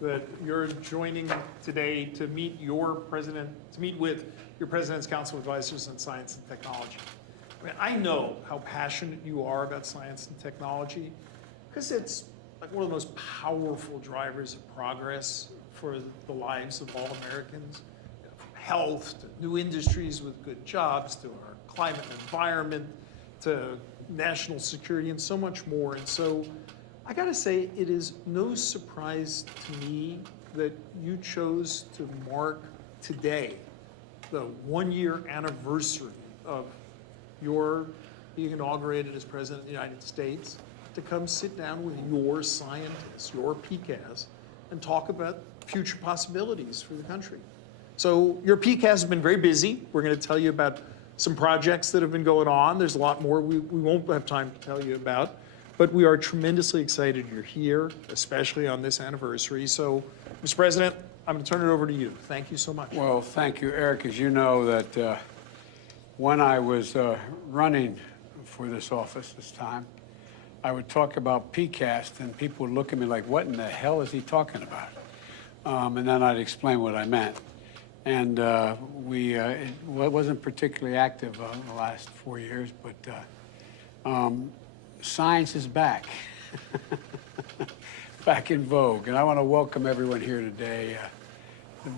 that you're joining today to meet with your President's Council of Advisors on Science and Technology. I mean, I know how passionate you are about science and technology because it's like one of the most powerful drivers of progress for the lives of all Americans, from health to new industries with good jobs to our climate and environment to national security and so much more. And so I gotta say, it is no surprise to me that you chose to mark today the 1-year anniversary of your being inaugurated as President of the United States to come sit down with your scientists, your PCAS, and talk about future possibilities for the country. So your PCAS has been very busy. We're gonna tell you about some projects that have been going on. There's a lot more we won't have time to tell you about, but we are tremendously excited you're here, especially on this anniversary. So, Mr. President, I'm gonna turn it over to you. Thank you so much. Well, thank you, Eric. As you know, that when I was running for this office this time, I would talk about PCAST, and people would look at me like, what in the hell is he talking about? And then I'd explain what I meant. And it wasn't particularly active in the last 4 years, but science is back, back in vogue. And I want to welcome everyone here today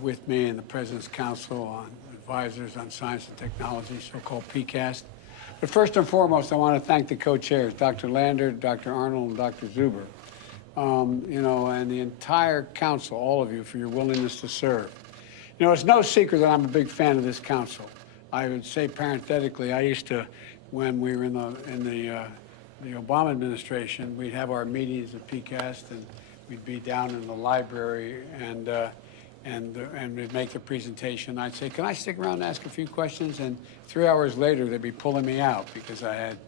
with me in the President's Council on Advisors on Science and Technology, so-called PCAST. But first and foremost, I want to thank the co-chairs, Dr. Lander, Dr. Arnold, and Dr. Zuber, and the entire council, all of you, for your willingness to serve. You know, it's no secret that I'm a big fan of this council. I would say parenthetically, I used to, when we were in the Obama administration, we'd have our meetings at PCAST, and we'd be down in the library, and we'd make the presentation. I'd say, can I stick around and ask a few questions? And 3 hours later, they'd be pulling me out because I had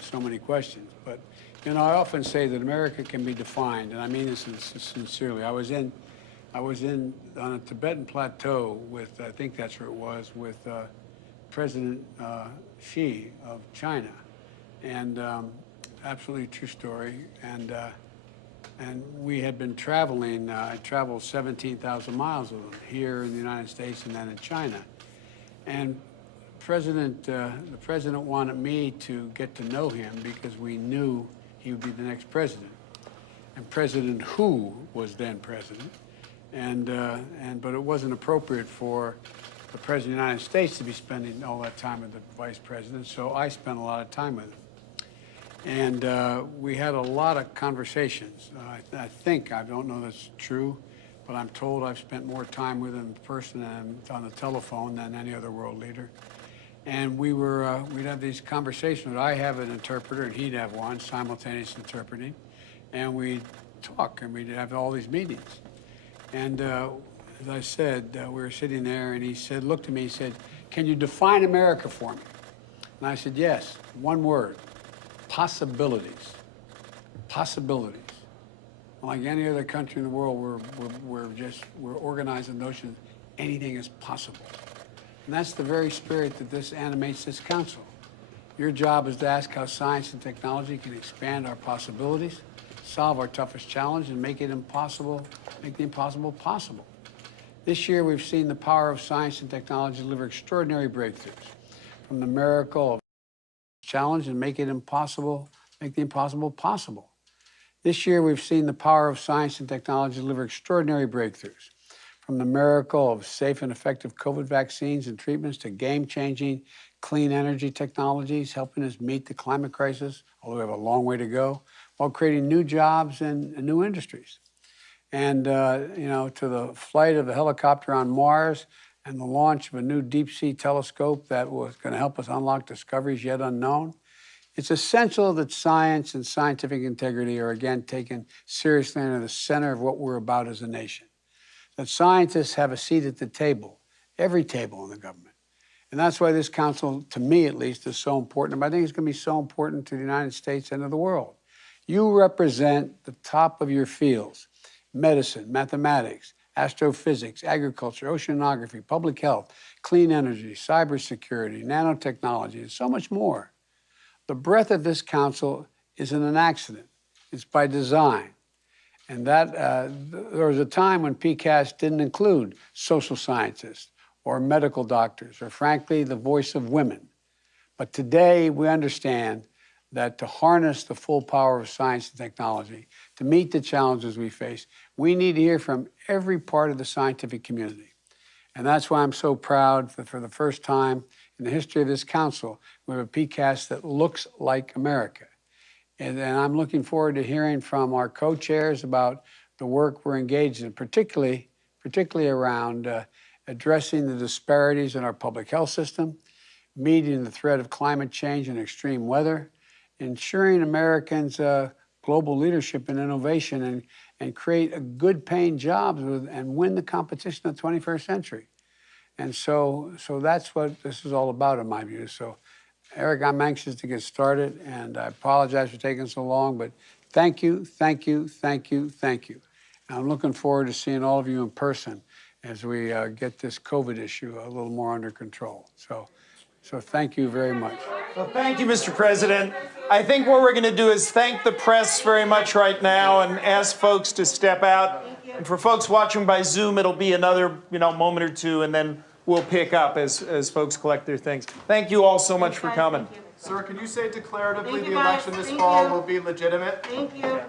so many questions. But, you know, I often say that America can be defined, and I mean this sincerely. I was on a Tibetan plateau with, I think that's where it was, with President Xi of China. And absolutely true story. And we had been traveling, I traveled 17,000 miles with him here in the United States and then in China. And the president wanted me to get to know him because we knew he would be the next president. And President Hu was then president. But it wasn't appropriate for the President of the United States to be spending all that time with the Vice President, so I spent a lot of time with him. And we had a lot of conversations. I think, I don't know that's true, but I'm told I've spent more time with him in person and on the telephone than any other world leader. And we'd have these conversations. I'd have an interpreter and he'd have one, simultaneous interpreting. And we'd talk and we'd have all these meetings. And as I said, we were sitting there and he said, looked at me, he said, can you define America for me? And I said, yes, one word, possibilities. Possibilities. Like any other country in the world, we're organized in the notion anything is possible. And that's the very spirit that this animates this council. Your job is to ask how science and technology can expand our possibilities, solve our toughest challenge, and make the impossible possible. This year, we've seen the power of science and technology deliver extraordinary breakthroughs. From the miracle of challenge and make the impossible possible. This year, we've seen the power of science and technology deliver extraordinary breakthroughs. From the miracle of safe and effective COVID vaccines and treatments to game-changing clean energy technologies helping us meet the climate crisis, although we have a long way to go, while creating new jobs and new industries. And, to the flight of a helicopter on Mars and the launch of a new deep-sea telescope that was going to help us unlock discoveries yet unknown. It's essential that science and scientific integrity are again taken seriously and are the center of what we're about as a nation. That scientists have a seat at the table, every table in the government. And that's why this council, to me at least, is so important. But I think it's going to be so important to the United States and to the world. You represent the top of your fields: medicine, mathematics, astrophysics, agriculture, oceanography, public health, clean energy, cybersecurity, nanotechnology, and so much more. The breadth of this council isn't an accident. It's by design. And that there was a time when PCAST didn't include social scientists or medical doctors or, frankly, the voice of women. But today we understand that to harness the full power of science and technology, to meet the challenges we face, we need to hear from every part of the scientific community. And that's why I'm so proud that for the first time in the history of this council, we have a PCAST that looks like America. And I'm looking forward to hearing from our co-chairs about the work we're engaged in, particularly around addressing the disparities in our public health system, meeting the threat of climate change and extreme weather, ensuring Americans global leadership and innovation, and create a good paying jobs and win the competition of the 21st century. And so that's what this is all about in my view. So Eric, I'm anxious to get started, and I apologize for taking so long, but thank you, thank you, thank you, thank you. And I'm looking forward to seeing all of you in person as we get this COVID issue a little more under control. So thank you very much. Well, thank you, Mr. President. I think what we're going to do is thank the press very much right now and ask folks to step out. And for folks watching by Zoom, it'll be another moment or two, and then we'll pick up as folks collect their things. Thank you all so much for coming. Sir, can you say declaratively the election this fall will be legitimate? Thank you.